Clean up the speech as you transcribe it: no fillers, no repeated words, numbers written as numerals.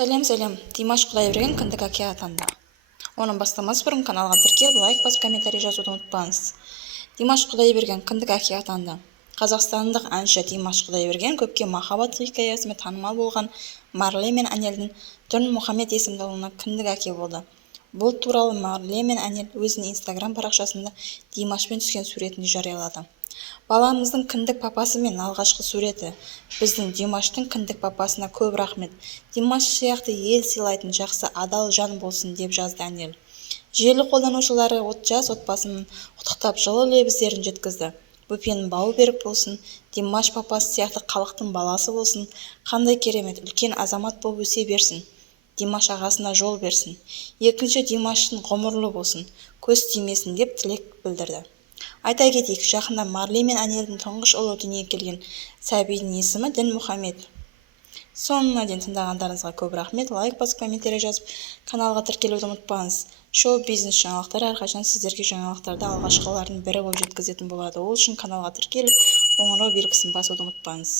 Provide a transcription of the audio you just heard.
Сәлем, Димаш Құдайберген кіндік әке атанды. Оның бастамасы бұрын каналға тіркеліп, лайк басып, комментарий жазуды ұмытпаңыз. Димаш Құдайберген кіндік әке атанды. Қазақстандық әнші Димаш Құдайберген көпке махаббат хикаясымен танымал болған Марле мен Анельдің Дінмұхамед есімді ұлына кіндік әке болды. Бұл туралы Марле мен Анель өзінің Инстаграм парақшасында Димашпен түскен суретін жариялады. Баламыздың кіндік папасы мен алғашқы суреті. Біздің Димаштың кіндік папасына көп рахмет. Димаш сияқты ел сыйлайтын жақсы адал жан болсын, деп жазды Анель. Желі қолданушылары жас отбасының құттықтап жылы лебіздерін жеткізді. Бөпенің бауы берік болсын, Димаш папасы сияқты халықтың баласы болсын, қандай керемет, үлкен азамат болып өсе берсін. Димаш ағасына жол берсін. Екінші Димаштың ғұмырлы болсын, көз тимесін, деп тілек білдірді. Айта кетейік, жақында Марле мен Анельдің тұңғыш ұлы дүниеге келген. Сәбидің есімі Дінмұхамед. Соңына дейін тыңдағандарыңызға көп рахмет. Лайк басып, комментарий жазып, каналға тіркелуді ұмытпаңыз. Шоу-бизнес жаңалықтары әрқашан сіздерге жаңалықтарды алғашқылардың бірі болып жеткізетін болады. Ол үшін каналға тіркеліп, қоңырау белгісін басуды ұмытпаңыз.